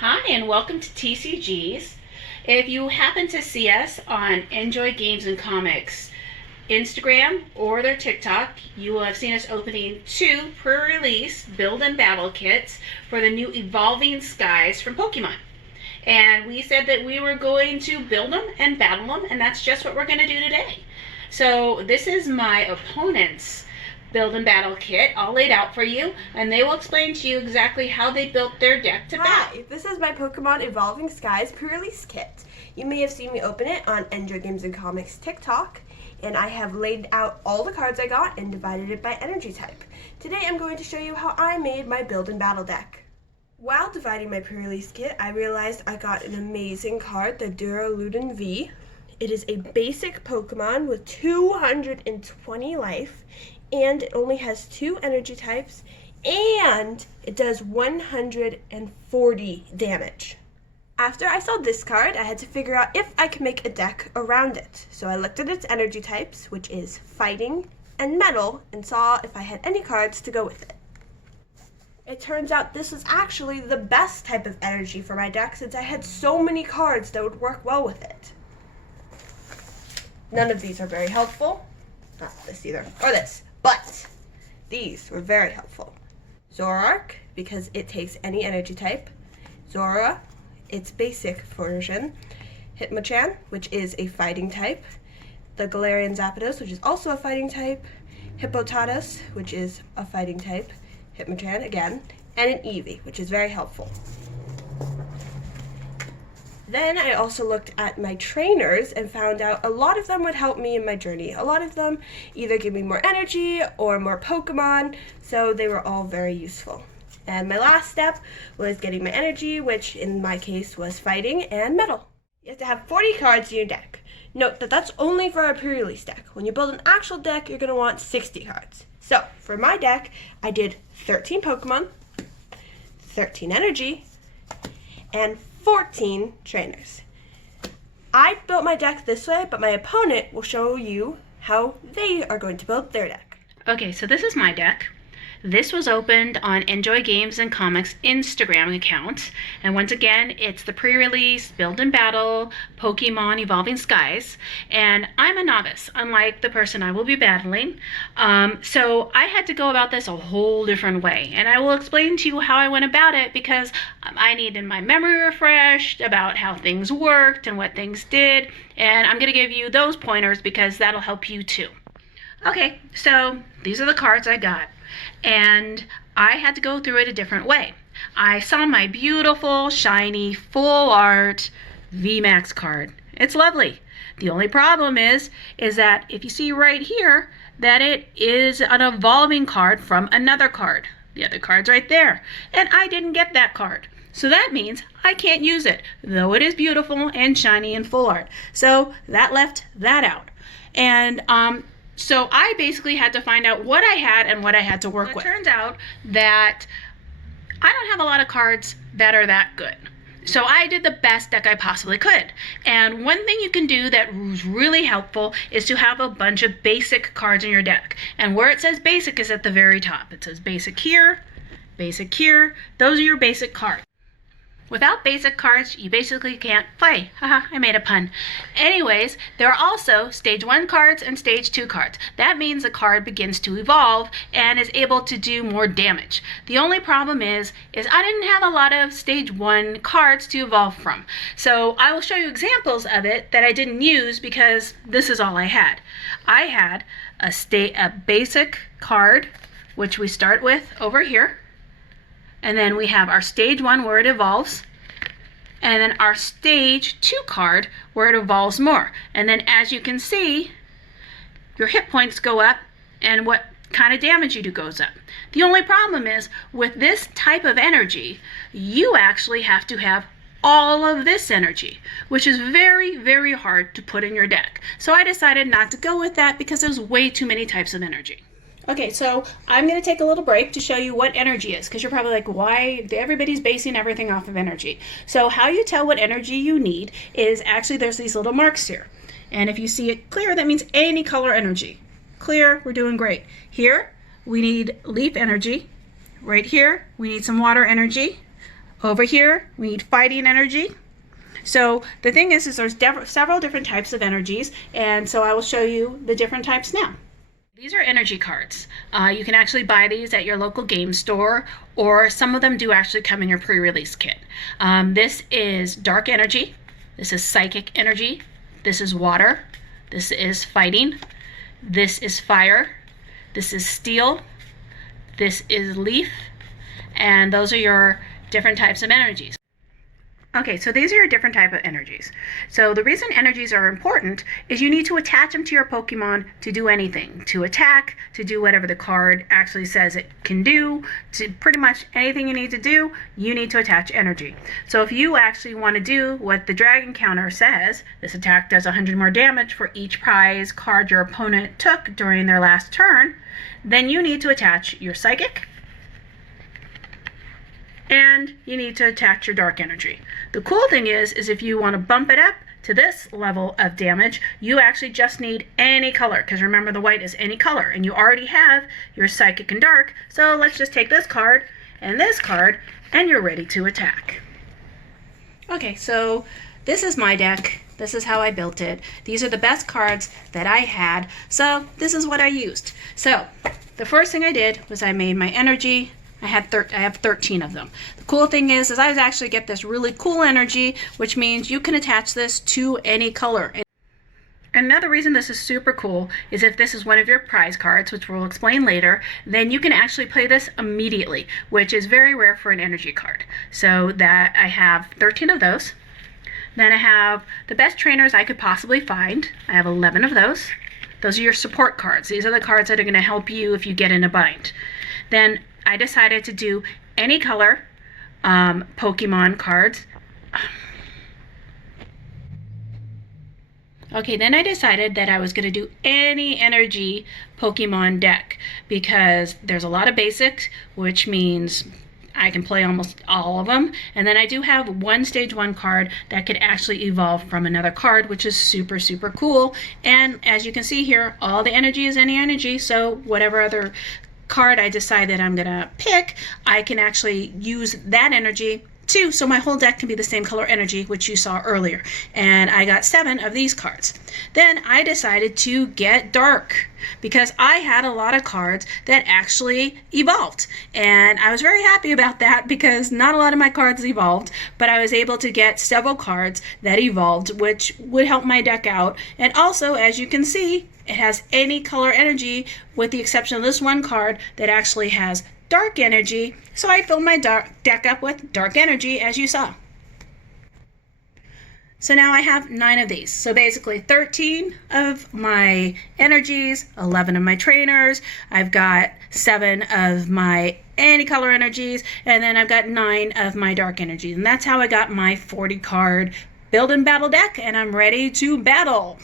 Hi, and welcome to TCGs. If you happen to see us on Njoy Games and Comics Instagram or their TikTok, you will have seen us opening two pre-release build and battle kits for the new Evolving Skies from Pokemon. And we said that we were going to build them and battle them, and that's just what we're going to do today. So this is my opponent's build and battle kit all laid out for you, and they will explain to you exactly how they built their deck to battle. Hi, this is my Pokemon Evolving Skies Pre-release kit. You may have seen me open it on Njoy Games and Comics TikTok, and I have laid out all the cards I got and divided it by energy type. Today I'm going to show you how I made my build and battle deck. While dividing my pre-release kit, I realized I got an amazing card, the Blvd. It is a basic Pokemon with 220 life, and it only has 2 energy types, and it does 140 damage. After I saw this card, I had to figure out if I could make a deck around it. So I looked at its energy types, which is fighting and metal, and saw if I had any cards to go with it. It turns out this was actually the best type of energy for my deck, since I had so many cards that would work well with it. None of these are very helpful. Not this either, or this. But these were very helpful. Zoroark, because it takes any energy type. Zora, its basic version. Hitmonchan, which is a fighting type. The Galarian Zapdos, which is also a fighting type. Hippopotamus, which is a fighting type. Hitmonchan again. And an Eevee, which is very helpful. Then I also looked at my trainers and found out a lot of them would help me in my journey. A lot of them either give me more energy or more Pokemon, so they were all very useful. And my last step was getting my energy, which in my case was fighting and metal. You have to have 40 cards in your deck. Note that that's only for a pre-release deck. When you build an actual deck, you're going to want 60 cards. So for my deck, I did 13 Pokemon, 13 energy, and 14 trainers. I built my deck this way, but my opponent will show you how they are going to build their deck. Okay, so this is my deck. This was opened on Njoy Games and Comics Instagram account. And once again, it's the pre-release Build and Battle Pokemon Evolving Skies. And I'm a novice, unlike the person I will be battling. So I had to go about this a whole different way. And I will explain to you how I went about it, because I needed my memory refreshed about how things worked and what things did. And I'm going to give you those pointers because that'll help you too. Okay, so these are the cards I got. And I had to go through it a different way. I saw my beautiful, shiny, full art VMAX card. It's lovely. The only problem is that if you see right here, that it is an evolving card from another card. The other card's right there. And I didn't get that card. So that means I can't use it, though it is beautiful and shiny and full art. So that left that out. And so I basically had to find out what I had and what I had to work with. It turns out that I don't have a lot of cards that are that good. So I did the best deck I possibly could. And one thing you can do that was really helpful is to have a bunch of basic cards in your deck. And where it says basic is at the very top. It says basic here, basic here. Those are your basic cards. Without basic cards, you basically can't play. Haha, I made a pun. Anyways, there are also stage 1 cards and stage 2 cards. That means the card begins to evolve and is able to do more damage. The only problem is I didn't have a lot of stage 1 cards to evolve from. So I will show you examples of it that I didn't use because this is all I had. I had a basic card, which we start with over here. And then we have our stage 1 where it evolves. And then our stage 2 card where it evolves more. And then as you can see, your hit points go up and what kind of damage you do goes up. The only problem is with this type of energy, you actually have to have all of this energy, which is very, very hard to put in your deck. So I decided not to go with that because there's way too many types of energy. Okay, so I'm going to take a little break to show you what energy is, because you're probably like, why? Everybody's basing everything off of energy. So how you tell what energy you need is actually there's these little marks here. And if you see it clear, that means any color energy. Clear, we're doing great. Here, we need leaf energy. Right here, we need some water energy. Over here, we need fighting energy. So the thing is there's several different types of energies, and so I will show you the different types now. These are energy cards. You can actually buy these at your local game store, or some of them do actually come in your pre-release kit. This is dark energy. This is psychic energy. This is water. This is fighting. This is fire. This is steel. This is leaf. And those are your different types of energies. Okay, so these are your different type of energies. So the reason energies are important is you need to attach them to your Pokemon to do anything, to attack, to do whatever the card actually says it can do, to pretty much anything you need to do, you need to attach energy. So if you actually want to do what the dragon counter says, this attack does 100 more damage for each prize card your opponent took during their last turn, then you need to attach your psychic, and you need to attach your dark energy. The cool thing is if you want to bump it up to this level of damage, you actually just need any color, because remember the white is any color, and you already have your psychic and dark. So let's just take this card, and you're ready to attack. Okay, so this is my deck. This is how I built it. These are the best cards that I had, so this is what I used. So the first thing I did was I made my energy. I have 13 of them. The cool thing is I was actually get this really cool energy, which means you can attach this to any color. Another reason this is super cool is if this is one of your prize cards, which we'll explain later, then you can actually play this immediately, which is very rare for an energy card. So that I have 13 of those. Then I have the best trainers I could possibly find. I have 11 of those. Those are your support cards. These are the cards that are going to help you if you get in a bind. Then I decided to do any color Pokemon cards. Okay, then I decided that I was going to do any energy Pokemon deck, because there's a lot of basics, which means I can play almost all of them. And then I do have one stage 1 card that could actually evolve from another card, which is super, super cool. And as you can see here, all the energy is any energy, so whatever other card I decide that I'm gonna pick, I can actually use that energy too, so my whole deck can be the same color energy, which you saw earlier. And I got 7 of these cards. Then I decided to get dark, because I had a lot of cards that actually evolved, and I was very happy about that, because not a lot of my cards evolved, but I was able to get several cards that evolved, which would help my deck out. And also, as you can see, it has any color energy, with the exception of this one card that actually has dark energy. So I filled my deck up with dark energy, as you saw. So now I have 9 of these. So basically 13 of my energies, 11 of my trainers. I've got 7 of my any color energies, and then I've got 9 of my dark energies. And that's how I got my 40 card build and battle deck, and I'm ready to battle.